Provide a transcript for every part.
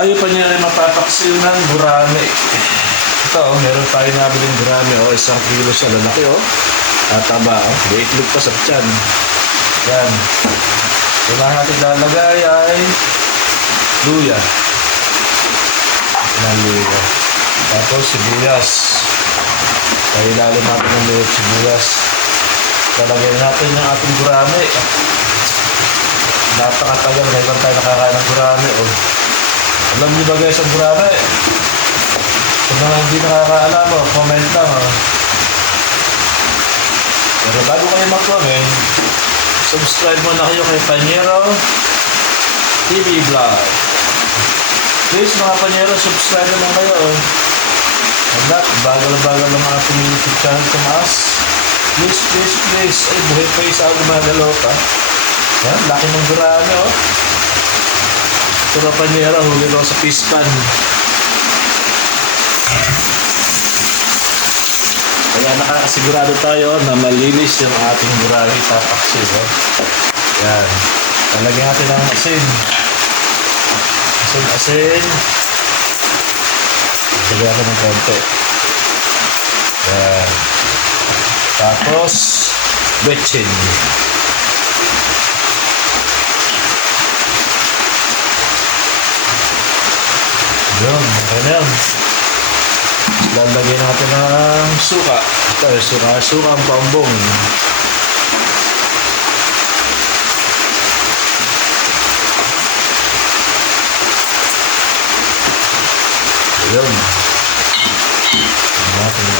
Tayo pa niya ay mapapaksil ng gurame. Ito, oh, meron tayo nabiling gurame. Oh, isang kilo siya. Lalaki, oh. At taba, oh. May itlog pa sa tiyan. Yan. Mga natin lalagay ay luya. Ng luya. Tapos sibuyas. Sa ilalim natin ng luya at sibuyas. Lalagay natin yung ating gurame. Napakatagal. Ngayon tayo nakakain ng gurame. Oh. Alam niyo ba guys ang gurame? Kung mga hindi nakakaalam, oh, comment lang. Oh. Pero bago kayo mag-comment, subscribe muna kayo kay Panyero TV Vlog. Please mga Panyero, subscribe naman kayo. Oh. Handa, bagal-bagal ang ating YouTube channel tumaas. Please, please, please. Ay, buhay pa isa ako gumagalaw pa. Yan, laki ng gurame, oh. Ito na Panyero, huli ko sa pispan. Kaya nakakasigurado tayo na malinis yung ating gurami papaksil. Oh. Yan. Talagyan natin ng asin. Asin, asin. Lagyan natin ng konti. Yan. Tapos, betchin. Yun, okay na yun. Lalagyan natin ng suka. Ito, suka, suka ang pambong. Ayun. Natin na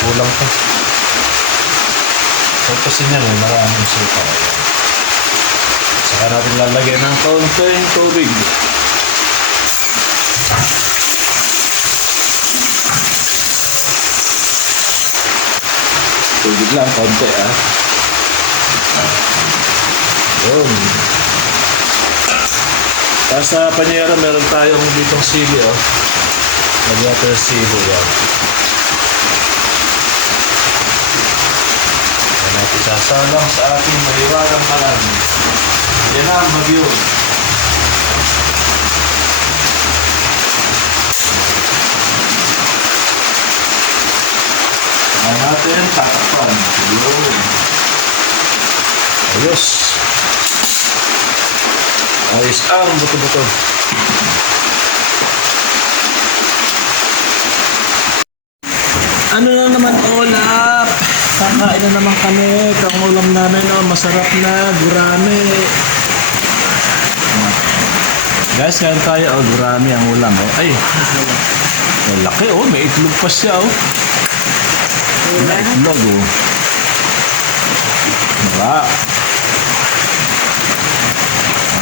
Kulang pa. So, kasi niya, may maraming suka. Saka natin lalagyan ng kaunting tubig. Tubig lang, konti ah. Yun. Tapos sa panyera, meron tayong ditong sili oh. Ng sili yan. Yan natin sasalang sa ating maliwagang kalan. Yan na ang bagyo. Saka natin tatakpan. Yun. Ayos. Ayos ang buto-buto. Ano na naman ulap? Kakain na naman kami. Ang ulam namin, oh, masarap na, gurame. Guys, kain tayo. Oh, gurame ang ulam. Oh. Ay, laki. Oh, may itlog pa siya. Oh. May itlog. Oh. Diba?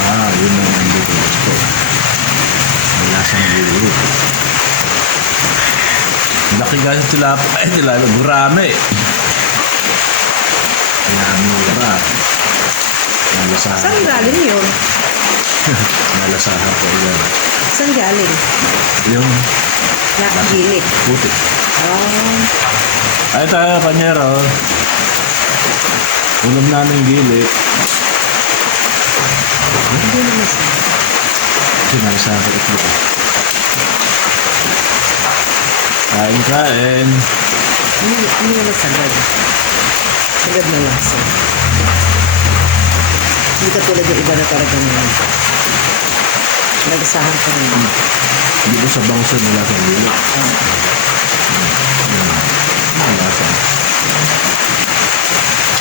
Ah, yun na yung gusto. May lasang gulot. Laki guys ng tilapia. Ay, tilapia. Gurame. Ayan, mura. Nalasahan. Saan galing yun? Nalasahan ko yan. Saan galing? Yung Nakagilid. puti. Oh, Ay tayo, panyero. Ulam namin gilip. hindi naman siya. Sinalasahan ko ito. Kain, kain. Hindi, hindi naman sagad. Sagad na lasa. Hindi ka tulad yung iba na talaga naman. Nagsahan ka rin. Hindi ko sa bangso nila sa gilip. Ang lasa.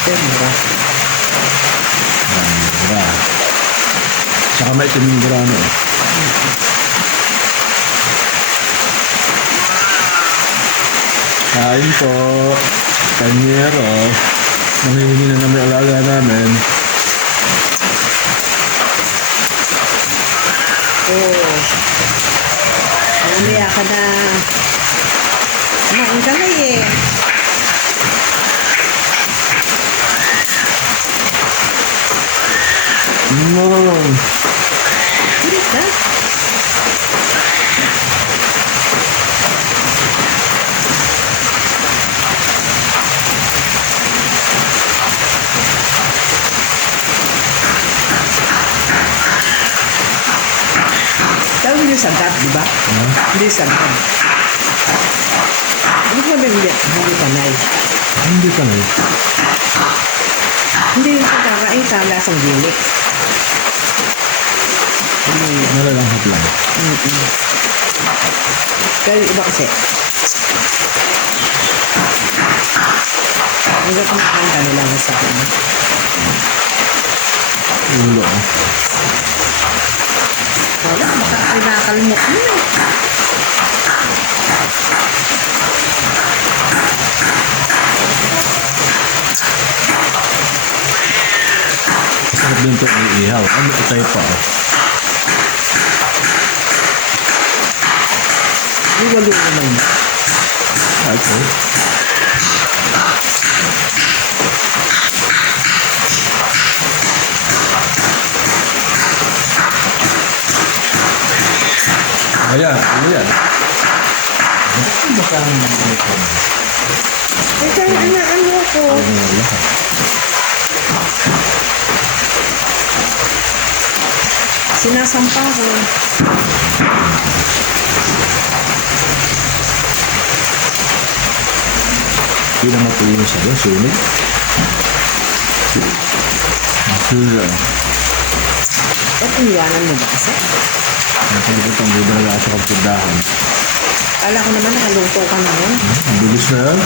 Pero mura. Ang mura. Saka may tuming grano. eh. Kain po. Kanyero. Nangihingi na namin alaga namin. Oo. Mamaya ka na. Ka na eh. Mm. Hindi ka. Ikaw Pero hindi sagad, di ba? Hindi sagad. Ano ba hindi? Hindi panay. Hindi ka na Hindi yung pagkakaita, lasang gilik. Hindi. Nalalanghap lang. Mm-mm. Pero iba kasi. Hanggang kumakain ka nila sa akin. Ulo ah. Wala, baka kinakalmo. Ano? Sarap din ito iihaw. Ano tayo pa oh. Hindi walo naman. Okay. Ayan, ano yan? Ano ba ka ang mga Eh, kaya ano, ano ako? lahat? Sinasampa ko. Hindi na matuloy yung sayo, sunog. Masura. Ba't iniwanan mo ba kasi? Nakalimutan mo na lang sa kapundahan. Kala ko naman nakaluto ka na nun. Ang bilis na yan.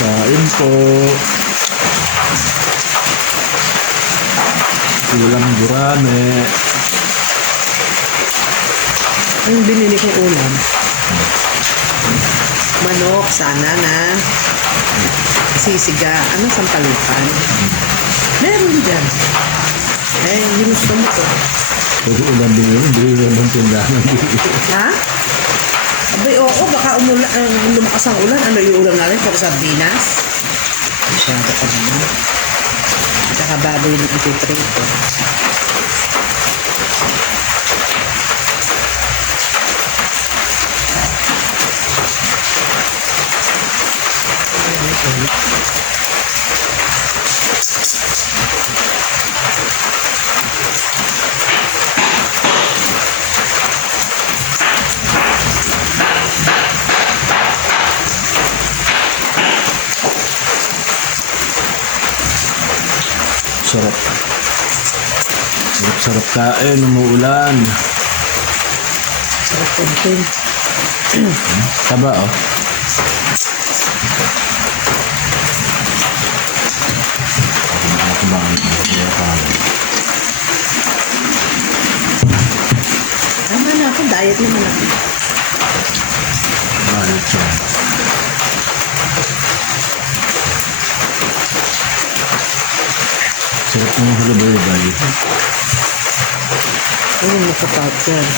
Kain po. Ulam gurame. Ang binili kong ulam. Manok, sana na. Sisiga. Ano, sampalukan. Meron dyan. Eh, ginusto mo to. Pwede ulam din yun. Hindi yun ang tindahan. Ha? Abay, oo, baka umula, uh, lumakas ang ulan. Ano yung ulam natin? Pag sardinas? Masyado ka naman. Tsaka baboy ng ititrito. Sarap. Sarap-sarap kain, umuulan. Sarap kontin. Taba, oh. Tama na ako, diet naman ako. Malit siya. Sarap ng halabay-labay. Ayun, nakapagod.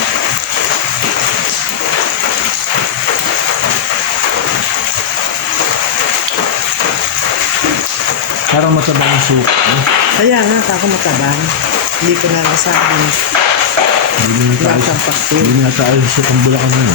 Parang matabang ang suka. Eh. Kaya nga, ako matabang. Hindi ko na nasabi. Hindi na tayo, hindi na tayo sa pambulakan na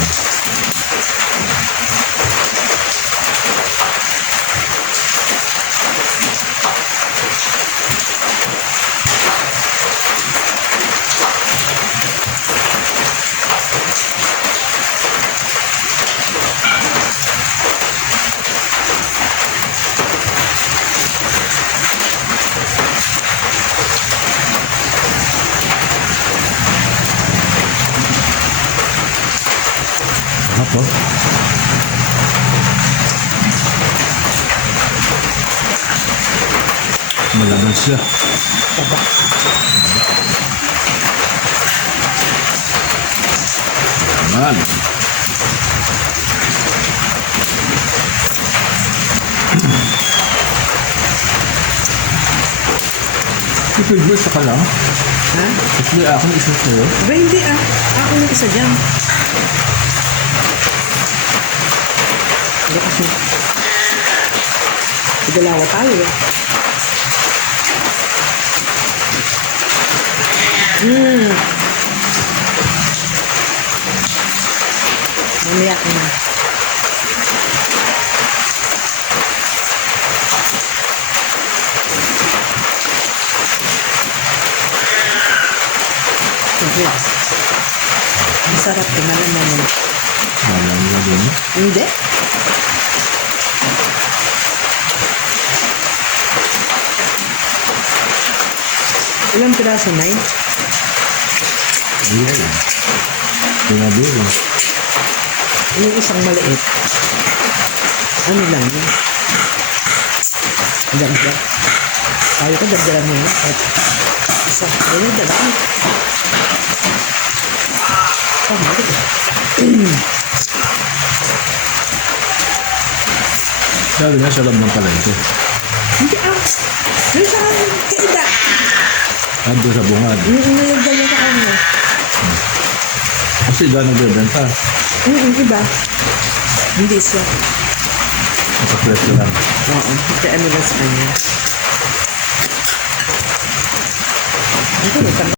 Apa? Malaban siya. Taba. Naman. Ipigil sa ka lang. Ha? At may akin isa sa'yo. Ba, hindi ah. Ako yung isa dyan. Hindi kasi. Dalawa tayo eh. Hmm. Mamaya ka na. Yes. Masarap ko malaman mo. Alam mo din. Hindi. Ilang piraso na yun? Hindi lang. Pinabili. Yung isang maliit. Ano lang yun? Dagdag. Ayaw ko dagdagan mo yun. Kahit Isa. Ganyan dagdag. Tama rin. Sabi na sa loob ng palengke. Hindi ah. Yung sa kaida. Ando sa bungad. Yung inayagdan niya sa kanya. Kasi doon nagbebenta. Yung iba. Hindi siya. Nakapresto lang. Oo. Kaya ano lang sa kanya. Ito,